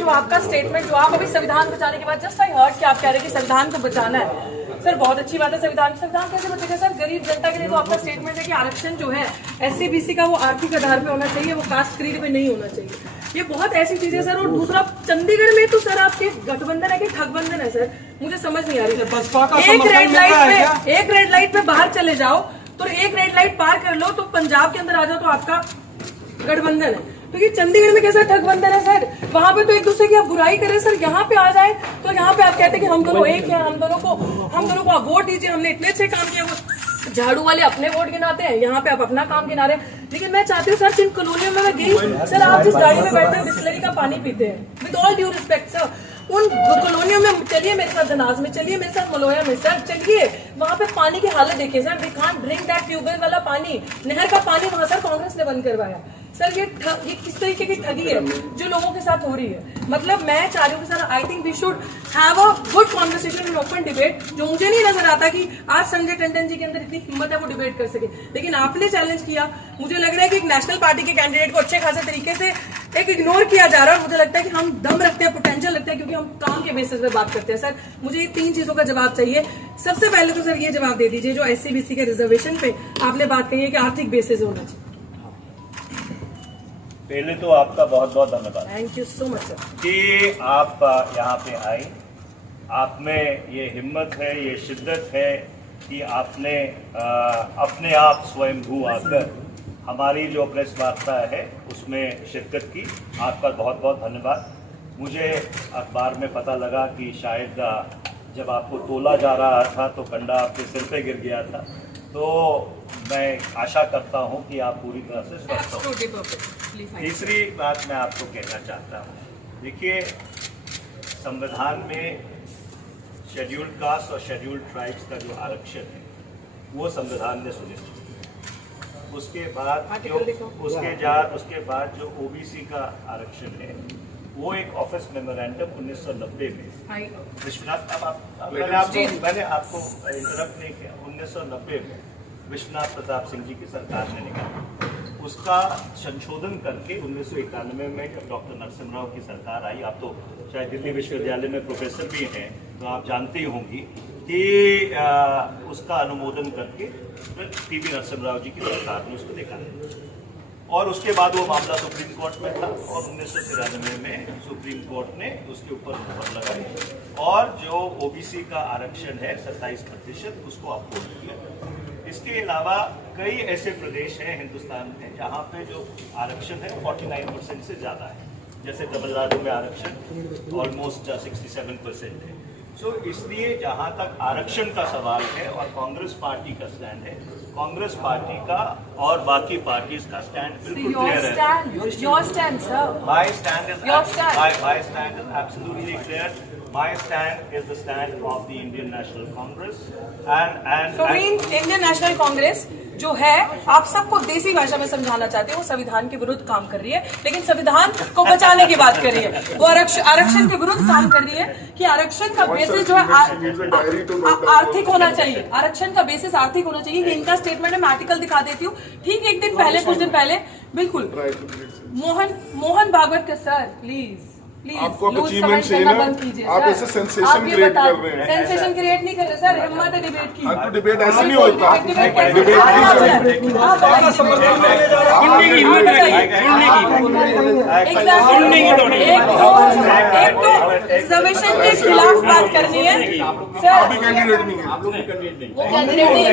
जो आपका स्टेटमेंट जो आप अभी संविधान बचाने के बाद जस्ट आई हर्ड कि आप कह रहे हैं कि संविधान को बचाना है। सर बहुत अच्छी बात है, संविधान कैसे बचेगा सर? गरीब जनता के लिए तो आपका स्टेटमेंट है कि आरक्षण जो है SC BC का वो आर्थिक आधार पे होना चाहिए, वो कास्ट क्रीड पे नहीं होना चाहिए। ये बहुत ऐसी चीजें सर। और दूसरा, चंडीगढ़ में तो सर आपके गठबंधन है कि ठगबंधन है सर, मुझे समझ नहीं आ रही। एक रेड लाइट पे बाहर चले जाओ तो एक रेड लाइट पार कर लो तो पंजाब के अंदर आ जाओ तो आपका गठबंधन है। तो ये चंडीगढ़ में कैसा ठगबंधन है सर? वहां पे तो एक दूसरे की आप बुराई करें सर, यहाँ पे आ जाए तो यहाँ पे आप कहते हैं कि हम दोनों एक हैं, हम दोनों को आप वोट दीजिए, हमने इतने अच्छे काम किए। वो झाड़ू वाले अपने वोट गिनाते हैं, यहाँ पे आप अपना काम गिना रहे हैं। लेकिन मैं चाहती हूँ सर, जिन कॉलोनियों में मैं गई सर, आप जिस गाड़ी में बैठते हैं बिस्लरी का पानी पीते हैं, with all due respect sir, उन कॉलोनियों में चलिए मेरे साथ, धनास में चलिए मेरे साथ, मलोया में सर चलिए, वहां पे पानी की हालत देखिए sir. We can't drink that tubewell वाला पानी, नहर का पानी वहां सर कांग्रेस ने बंद करवाया सर। ये किस तरीके की ठगी है जो लोगों के साथ हो रही है? मतलब मैं चाह रही हूँ sir, I think we should have a good conversation in open debate. जो मुझे नहीं नजर आता कि आज संजय टंडन जी के अंदर इतनी हिम्मत है वो डिबेट कर सके, लेकिन आपने चैलेंज किया। मुझे लग रहा है कि एक नेशनल पार्टी के कैंडिडेट को अच्छे खासे तरीके से एक इग्नोर किया जा रहा है। और मुझे लगता है कि हम दम रखते हैं, पोटेंशियल रखते हैं, क्योंकि हम काम के बेसिस पे बात करते हैं। सर मुझे ये 3 चीजों का जवाब चाहिए। सबसे पहले तो सर ये जवाब दे दीजिए, जो SC BC के रिजर्वेशन पे आपने बात कही है कि आर्थिक बेसिस होना चाहिए। पहले तो आपका बहुत बहुत धन्यवाद, thank you so much sir, कि आप यहाँ पे आए। आप में ये हिम्मत है, ये शिद्दत है कि आपने अपने आप स्वयंभू आकर हमारी जो प्रेस वार्ता है उसमें शिरकत की। आपका बहुत बहुत धन्यवाद। मुझे अखबार में पता लगा कि शायद जब आपको तोला जा रहा था तो कंडा आपके सिर पे गिर गया था, तो मैं आशा करता हूं कि आप पूरी तरह से स्वस्थ हो। तीसरी बात मैं आपको कहना चाहता हूं, देखिए संविधान में शेड्यूल्ड कास्ट और शेड्यूल्ड ट्राइब्स का जो आरक्षण है वो संविधान ने सुनिश्चित किया। उसके बाद जो OBC का आरक्षण है वो एक ऑफिस मेमोरेंडम 1990 में विश्वनाथ, मैंने आपको इंटरप्ट नहीं किया, 1990 में विश्वनाथ प्रताप सिंह जी की सरकार ने निकाला। उसका संशोधन करके 1991 में जब डॉक्टर नरसिम्हा राव की सरकार आई, आप तो शायद दिल्ली विश्वविद्यालय में प्रोफेसर भी हैं तो आप जानते ही होंगी कि उसका अनुमोदन करके फिर PV नरसिम्हा राव जी की सरकार ने उसको निकाला। और उसके बाद वो मामला सुप्रीम कोर्ट में था और 1993 में सुप्रीम कोर्ट ने उसके ऊपर मुहर लगाई और जो OBC का आरक्षण है 27% उसको अपोज किया। इसके अलावा कई ऐसे प्रदेश हैं हिंदुस्तान में जहाँ पे जो आरक्षण है 49% से ज़्यादा है, जैसे तमिलनाडु में आरक्षण ऑलमोस्ट 67% है। सो इसलिए जहाँ तक आरक्षण का सवाल है और कांग्रेस पार्टी का स्टैंड है, कांग्रेस पार्टी का और बाकी पार्टीज का स्टैंड बिल्कुल क्लियर है। Your stand, sir. My stand is Your stand. my stand is absolutely clear. My stand is the stand of the Indian National Congress and so Indian National Congress जो है, आप सबको देसी भाषा में समझाना चाहते हैं, वो संविधान के विरुद्ध काम कर रही है, लेकिन संविधान को बचाने की बात कर रही है। वो आरक्षण के विरुद्ध काम कर रही है कि आरक्षण का बेसिस जो है आर्थिक होना चाहिए। आरक्षण का बेसिस आर्थिक होना चाहिए। कि इनका स्टेटमेंट है, मैं आर्टिकल दिखा देती हूँ। ठीक एक दिन पहले, कुछ दिन पहले, बिल्कुल मोहन भागवत का सर प्लीज आपको अचीवमेंट चाहिए ना, आप ऐसे सेंसेशन क्रिएट कर रहे हैं। सेंसेशन क्रिएट नहीं कर रहे सर, हिम्मत है डिबेट की। आपको डिबेट ऐसे नहीं होता, डिबेट सबमिशन के खिलाफ बात करनी है सर। कैंडिडेट नहीं है, वो कैंडिडेट नहीं है।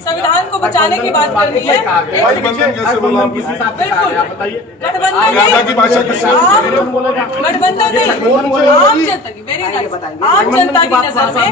संविधान को बचाने की बात करनी है। गठबंधन कैसे बोला? बिल्कुल गठबंधन की भाषा किससे? गठबंधन नहीं, आम जनता की, वेरी नाइस, आम जनता की नजर में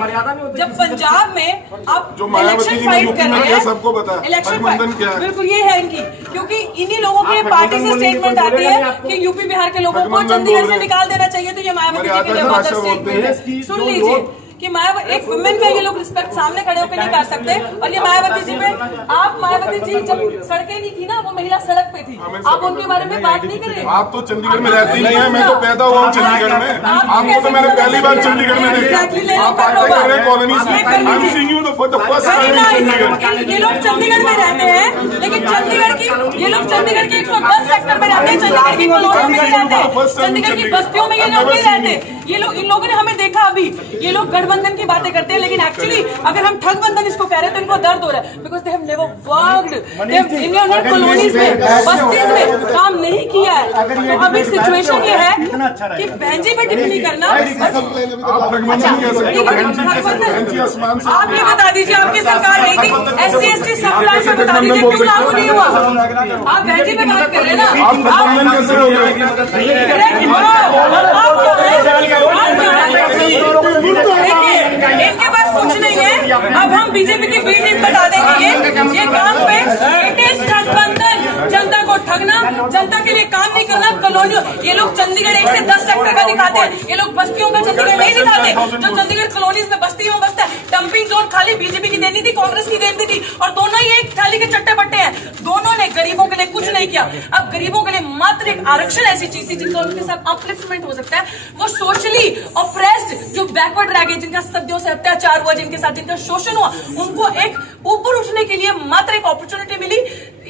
जब पंजाब में आप इलेक्शन फाइट कर रहे हैं, सबको पता है गठबंधन क्या है। बिल्कुल ये है इनकी, क्योंकि इन्हीं लोगों के पार्टी से स्टेटमेंट आती है कि यूपी बिहार के लोगों को चंडीगढ़ से निकाल देना चाहिए। तो ये मायावती जी के लिए बहुत स्टेटमेंट है। सुन लीजिए कि मायावती एक वुमेन का ये लोग रिस्पेक्ट सामने खड़े होकर नहीं कर सकते। और ये मायावती जी पे आप मायावती जी जब सड़कें नहीं थी ना, वो महिला सड़क पे थी, आप उनके बारे में बात नहीं करें। आप तो चंडीगढ़ में रहती नहीं है, मैं तो पैदा हुआ हूँ चंडीगढ़ में, आपको तो मैंने पहली बार चंडीगढ़ में देखा। आप बातें कर रहे हैं कॉलोनी से, I am seeing you for the first time in Chandigarh. ये लोग चंडीगढ़ में रहते हैं, लेकिन चंडीगढ़ की ये लोग चंडीगढ़ के 110 सेक्टर में रहते हैं, चंडीगढ़ की कॉलोनी में नहीं रहते, चंडीगढ़ की बस्तियों में ये लोग नहीं रहते। ये लोग, इन लोगों ने हमें देखा अभी, ये लोग गठबंधन की बातें करते हैं, लेकिन एक्चुअली अगर हम ठगबंधन इसको कह रहे हैं तो इनको दर्द हो रहा है, because they have never worked, इन्होंने कॉलोनीज में, बस्तीज में काम नहीं किया है। तो अभी सिचुएशन ये है कि बहन जी पे टिप्पणी करना, आप ठगबंधन कह सकते हो, बहन जी आसमान से। आप ये बता दीजिए, आपकी सरकार रही थी SC/ST सब प्लान में, बता दीजिए क्यों लागू नहीं हुआ? आप बहन जी पे बात कर रहे हैं ना, आप ठगबंधन कैसे हो इनके पास कुछ नहीं है। अब हम बीजेपी की बी टीम बता देंगे ये काम पे इट इज ठगबंधन, जनता को ठगना, जनता के लिए काम नहीं करना। कॉलोनियों, ये लोग चंडीगढ़ 1 से 10 सेक्टर का दिखाते हैं, ये लोग बस्तियों का चंडीगढ़ नहीं दिखाते। जो चंडीगढ़ कॉलोनीज में बस्तियों में बसता है, डंपिंग जोन खाली बीजेपी की देनी थी, कांग्रेस की देनी थी, और दोनों ही एक थाली के चट्टे बट्टे हैं। दोनों ने गरीबों के लिए कुछ नहीं किया। अब गरीबों के लिए मात्र एक आरक्षण ऐसी चीज थी जिनका उनके साथ अपलिफ्टमेंट हो सकता है। वो सोशली ऑप्रेस्ड, जो बैकवर्ड रह गए, जिनका सदियों से अत्याचार हुआ, जिनके साथ जिनका शोषण हुआ, उनको एक ऊपर उठने के लिए मात्र एक अपॉर्चुनिटी मिली।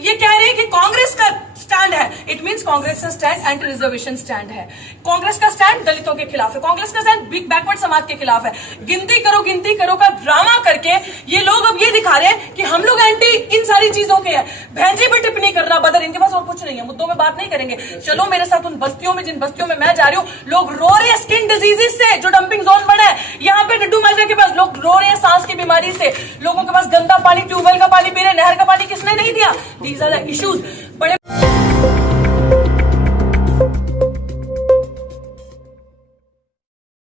ये कह रहे हैं कि कांग्रेस का स्टैंड है, इट मींस कांग्रेस का स्टैंड एंटी रिजर्वेशन स्टैंड है, कांग्रेस का स्टैंड दलितों के खिलाफ है, कांग्रेस का स्टैंड बिग बैकवर्ड समाज के खिलाफ है। गिनती करो का ड्रामा करके ये लोग अब ये दिखा रहे हैं कि हम लोग एंटी इन सारी चीजों के हैं। बहन जी पे टिप्पणी करना बदर, इनके पास और कुछ नहीं है, मुद्दों में बात नहीं करेंगे। चलो मेरे साथ उन बस्तियों में, जिन बस्तियों में मैं जा रही हूँ, लोग रो रहे हैं स्किन डिजीजेस से, जो डंपिंग जोन बना है यहाँ पे डड्डू माजरा के पास, लोग रो रहे हैं सांस की बीमारी से, लोगों के पास गंदा पानी, ट्यूबवेल का पानी पी रहे, नहर का पानी किसने नहीं दिया। These are the issues.